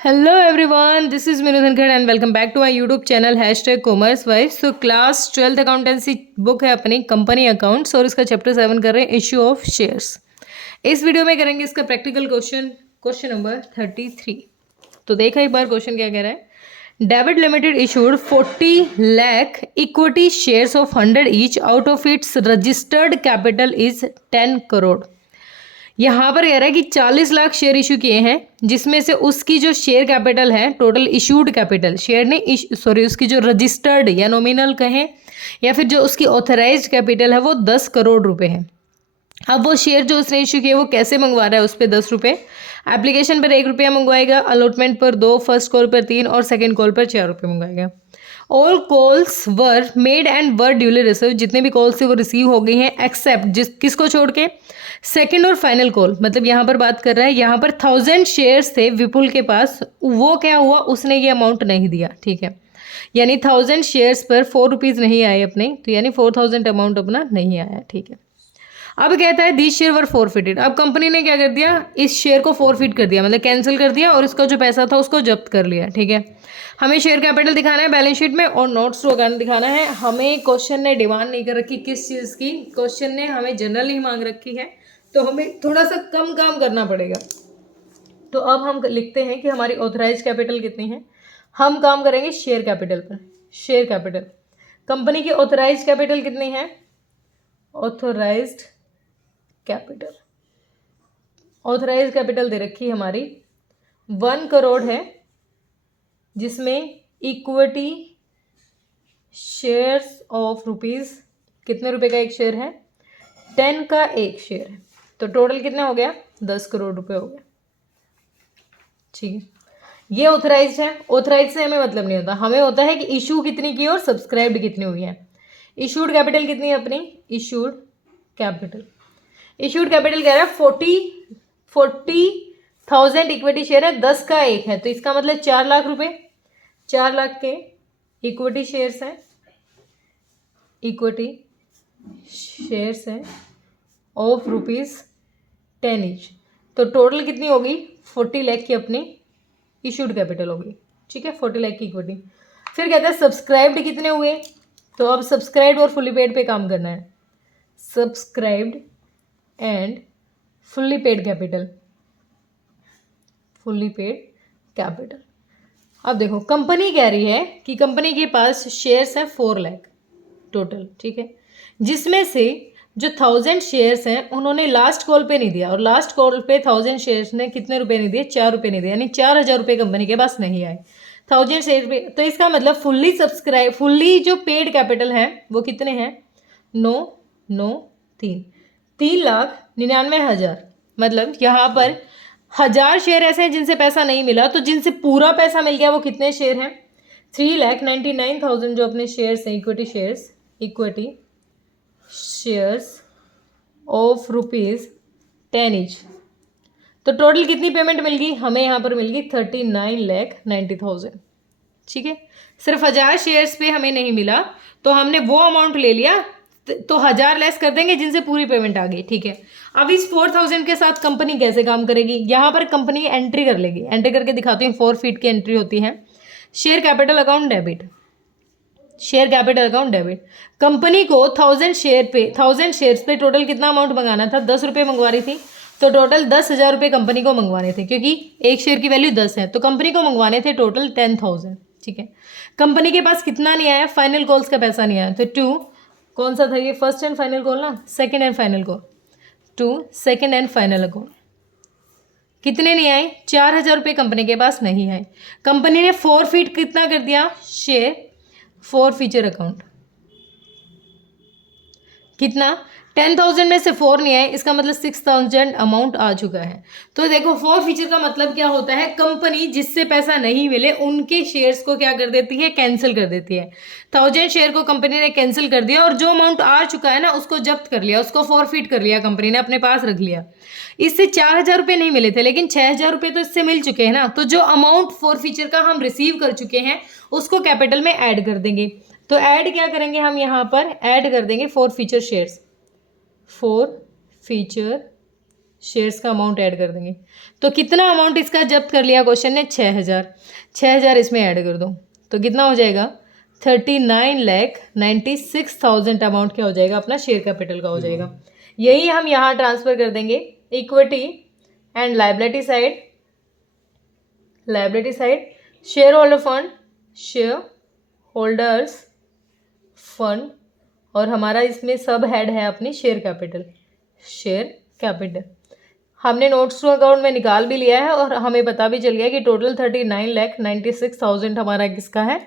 Hello everyone, this is Minu Dhankar and welcome back to my YouTube channel #CommerceWise। So class 12th accountancy book है अपनी company accounts और इसका chapter 7 कर रहे हैं issue of shares. इस video में करेंगे इसका प्रैक्टिकल क्वेश्चन नंबर 33। तो देखा एक बार क्वेश्चन क्या कह रहा है। David limited issued 40 lakh equity shares of 100 each out of its registered capital is 10 crore. यहाँ पर कह रहा है कि 40 लाख शेयर इशू किए हैं, जिसमें से उसकी जो शेयर कैपिटल है, टोटल इशूड कैपिटल, शेयर ने उसकी जो रजिस्टर्ड या नॉमिनल कहें या फिर जो उसकी ऑथराइज्ड कैपिटल है वो 10 करोड़ रुपए है। अब वो शेयर जो उसने इशू किए वो कैसे मंगवा रहा है, उस पर 10 रुपये, एप्लीकेशन पर 1 रुपया मंगवाएगा, अलॉटमेंट पर 2, फर्स्ट कॉल पर 3 और सेकेंड कॉल पर 4 रुपये मंगवाएगा। All calls were made and were duly receive, जितने भी कॉल्स थे वो रिसीव हो गई हैं एक्सेप्ट किसको छोड़ के, सेकेंड और फाइनल कॉल। मतलब यहाँ पर बात कर रहा है, यहाँ पर 1000 शेयर्स थे विपुल के पास, वो क्या हुआ, उसने ये अमाउंट नहीं दिया। ठीक है, यानी 1000 शेयर्स पर 4 रुपीज़ नहीं आए अपने, तो यानी 4000 अमाउंट अपना नहीं आया। ठीक है, अब कहता है दिस शेयर वर फॉरफिटेड। अब कंपनी ने क्या कर दिया, इस शेयर को फॉरफिट कर दिया, मतलब कैंसिल कर दिया और इसका जो पैसा था उसको जब्त कर लिया। ठीक है, हमें शेयर कैपिटल दिखाना है बैलेंस शीट में और नोट्स वगैरह दिखाना है। हमें क्वेश्चन ने डिमांड नहीं कर रखी किस चीज़ की, क्वेश्चन ने हमें जनरल ही मांग रखी है, तो हमें थोड़ा सा कम काम करना पड़ेगा। तो अब हम लिखते हैं कि हमारी ऑथराइज कैपिटल कितनी है। हम काम करेंगे शेयर कैपिटल पर। शेयर कैपिटल, कंपनी की ऑथराइज कैपिटल कितनी है, ऑथराइज्ड कैपिटल, ऑथराइज कैपिटल दे रखी हमारी 1 करोड़ है, जिसमें इक्विटी शेयर्स ऑफ रुपीज़, कितने रुपए का एक शेयर है, 10 का एक शेयर है, तो टोटल कितना हो गया, 10 करोड़ रुपए हो गया। ठीक है, ये ऑथराइज्ड है। ऑथराइज से हमें मतलब नहीं होता, हमें होता है कि इशू कितनी की और सब्सक्राइब्ड कितनी हुई है। इशूड कैपिटल कितनी है अपनी, इशूड कैपिटल, इशूड कैपिटल कह रहा है 40,000 इक्विटी शेयर है, 10 का एक है, तो इसका मतलब 4 लाख रुपए, 4 लाख के इक्विटी शेयर्स हैं, इक्विटी शेयर्स हैं ऑफ ₹10 ईच, तो टोटल कितनी होगी, 40 लाख की अपनी इशूड कैपिटल होगी। ठीक है, 40 लाख की इक्विटी। फिर कहता है सब्सक्राइब्ड कितने हुए, तो अब सब्सक्राइब्ड और फुली पेड पे काम करना है। Subscribed and fully paid capital, fully paid capital. अब देखो कंपनी कह रही है कि कंपनी के पास शेयर्स हैं 4 लाख टोटल। ठीक है, जिसमें से जो 1000 शेयर्स हैं उन्होंने लास्ट कॉल पे नहीं दिया, और लास्ट कॉल पे 1000 शेयर्स ने कितने रुपए नहीं दिए, 4 रुपये नहीं दिए, यानी 4000 रुपये कंपनी के पास नहीं आए 1000 शेयर पे। तो इसका मतलब फुल्ली जो पेड कैपिटल है वो कितने हैं, 3,99,000। मतलब यहाँ पर 1000 शेयर ऐसे हैं जिनसे पैसा नहीं मिला, तो जिनसे पूरा पैसा मिल गया वो कितने शेयर हैं, 3,99,000 जो अपने शेयर्स हैं, इक्विटी शेयर्स ऑफ ₹10 ईच। तो टोटल कितनी पेमेंट मिल गई हमें, यहाँ पर मिल गई 39,90,000। ठीक है, सिर्फ 1000 शेयर्स पे हमें नहीं मिला, तो हमने वो अमाउंट ले लिया, तो 1000 लेस कर देंगे जिनसे पूरी पेमेंट आ गई। ठीक है, अब इस 4000 के साथ कंपनी कैसे काम करेगी, यहाँ पर कंपनी एंट्री कर लेगी। एंट्री करके दिखाती हूँ, 4 फीट की एंट्री होती है। Share capital account debit, share capital account debit. Company को 1000 शेयर्स पे टोटल कितना अमाउंट मंगाना था, 10 रुपये मंगवा रही थी, तो टोटल 10,000 रुपये कंपनी को मंगवाने थे, क्योंकि एक शेयर की वैल्यू 10 है, तो कंपनी को मंगवाने थे टोटल 10,000। ठीक है, कंपनी के पास कितना नहीं आया, फाइनल कॉल्स का पैसा नहीं आया, तो 2, कौन सा था ये, फर्स्ट एंड फाइनल कॉल ना, second and final call, 2 second and final account. कितने नहीं आए, 4000 रुपये कंपनी के पास नहीं आए। कंपनी ने 4 फीट कितना कर दिया, शेयर फॉर फ्यूचर अकाउंट, कितना, 10,000 में से 4 नहीं आए, इसका मतलब 6000 अमाउंट आ चुका है। तो देखो फॉर फ्यूचर का मतलब क्या होता है, कंपनी जिससे पैसा नहीं मिले उनके शेयर्स को क्या कर देती है, कैंसिल कर देती है। 1000 शेयर को कंपनी ने कैंसिल कर दिया और जो अमाउंट आ चुका है ना उसको जब्त कर लिया, उसको फॉरफिट कर लिया, कंपनी ने अपने पास रख लिया। इससे 4000 रुपये नहीं मिले थे, लेकिन 6000 रुपये तो इससे मिल चुके हैं ना, तो जो अमाउंट फॉर फ्यूचर का हम रिसीव कर चुके हैं उसको कैपिटल में ऐड कर देंगे। तो ऐड क्या करेंगे हम, यहाँ पर ऐड कर देंगे for future shares, for future shares का अमाउंट ऐड कर देंगे। तो कितना अमाउंट इसका जब्त कर लिया क्वेश्चन ने? 6,000। 6,000 इसमें ऐड कर दो तो कितना हो जाएगा? 39,96,000 अमाउंट क्या हो जाएगा? अपना शेयर कैपिटल का हो जाएगा। यही हम यहाँ ट्रांसफर कर देंगे equity and liability side. Liability side share holder fund, share holders fund, और हमारा इसमें सब हेड है अपनी शेयर कैपिटल। शेयर कैपिटल हमने नोट्स टू अकाउंट में निकाल भी लिया है और हमें पता भी चल गया कि टोटल 39,96,000 हमारा किसका है?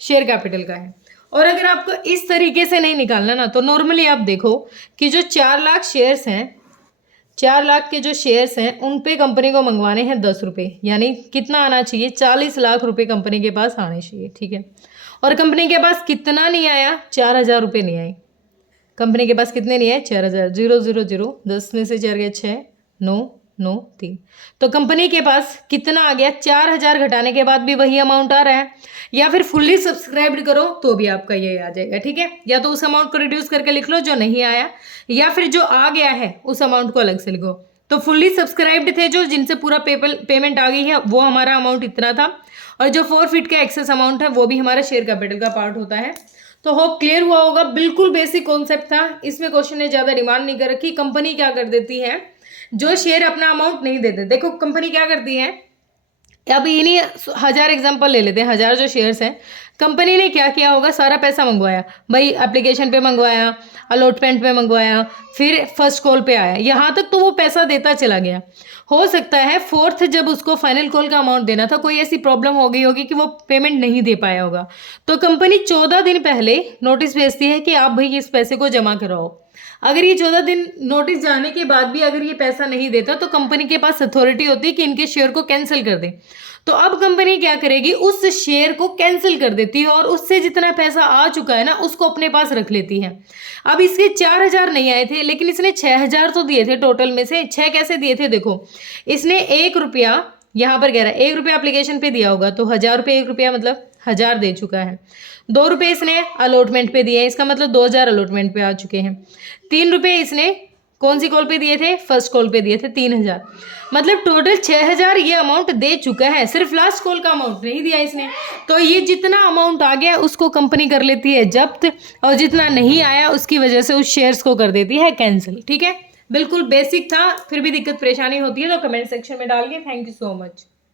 शेयर कैपिटल का है। और अगर आपको इस तरीके से नहीं निकालना ना, तो नॉर्मली आप देखो कि जो 4 लाख शेयर्स हैं, 4 लाख के जो शेयर्स हैं उन पे कंपनी को मंगवाने हैं 10 रुपये, यानी कितना आना चाहिए? 40 लाख रुपए कंपनी के पास आने चाहिए। ठीक है, और कंपनी के पास कितना नहीं आया? 4,000 रुपये नहीं आए। कंपनी के पास कितने नहीं आए? 4,000। 0 0 0, 10 में से 4 गए 6, 9 9 3, तो कंपनी के पास कितना आ गया? 4,000 घटाने के बाद भी वही अमाउंट आ रहा है। या फिर फुल्ली सब्सक्राइब्ड करो तो भी आपका ये आ जाएगा। ठीक है, या तो उस अमाउंट को रिड्यूस करके लिख लो जो नहीं आया, या फिर जो आ गया है उस अमाउंट को अलग से लिखो। तो फुल्ली सब्सक्राइब्ड थे जो, जिनसे पूरा पेमेंट आ गई है, वो हमारा अमाउंट इतना था, और जो फॉरफिट का एक्सेस अमाउंट है वो भी हमारा शेयर कैपिटल का पार्ट होता है। तो होप क्लियर हुआ होगा। बिल्कुल बेसिक कॉन्सेप्ट था, इसमें क्वेश्चन ने ज्यादा डिमांड नहीं कर रखी। कंपनी क्या कर देती है? जो शेयर अपना अमाउंट नहीं देते, देखो कंपनी क्या करती है, अब इन्हीं 1000 एग्जांपल ले लेते हैं। 1000 जो शेयर्स हैं, कंपनी ने क्या किया होगा? सारा पैसा मंगवाया भाई, एप्लीकेशन पे मंगवाया, अलॉटमेंट पे मंगवाया, फिर फर्स्ट कॉल पे आया, यहाँ तक तो वो पैसा देता चला गया। हो सकता है फोर्थ जब उसको फाइनल कॉल का अमाउंट देना था, कोई ऐसी प्रॉब्लम हो गई होगी कि वो पेमेंट नहीं दे पाया होगा, तो कंपनी 14 दिन पहले नोटिस भेजती है कि आप भाई इस पैसे को जमा कराओ। अगर ये 14 दिन नोटिस जाने के बाद भी अगर ये पैसा नहीं देता, तो कंपनी के पास अथॉरिटी होती है कि इनके शेयर को कैंसिल कर दे। तो अब कंपनी क्या करेगी? उस शेयर को कैंसिल कर देती है और उससे जितना पैसा आ चुका है ना, उसको अपने पास रख लेती है। अब इसके 4,000 नहीं आए थे, लेकिन इसने 6,000 तो दिए थे। टोटल में से 6 कैसे दिए थे? देखो, इसने 1 रुपया, यहाँ पर कह रहा है 1 रुपया एप्लीकेशन पे दिया होगा, तो 1000 रुपये 1 रुपया मतलब 1000 दे चुका है। 2 रुपये इसने अलॉटमेंट पे दिए, इसका मतलब 2000 अलॉटमेंट पे आ चुके हैं। 3 रुपये इसने कौन सी कॉल पे दिए थे? फर्स्ट कॉल पे दिए थे 3000, मतलब टोटल 6,000 ये अमाउंट दे चुका है। सिर्फ लास्ट कॉल का अमाउंट नहीं दिया इसने। तो ये जितना अमाउंट आ गया उसको कंपनी कर लेती है जब्त, और जितना नहीं आया उसकी वजह से उस शेयर्स को कर देती है कैंसिल। ठीक है, बिल्कुल बेसिक था, फिर भी दिक्कत परेशानी होती है तो कमेंट सेक्शन में डालिए। Thank you so much.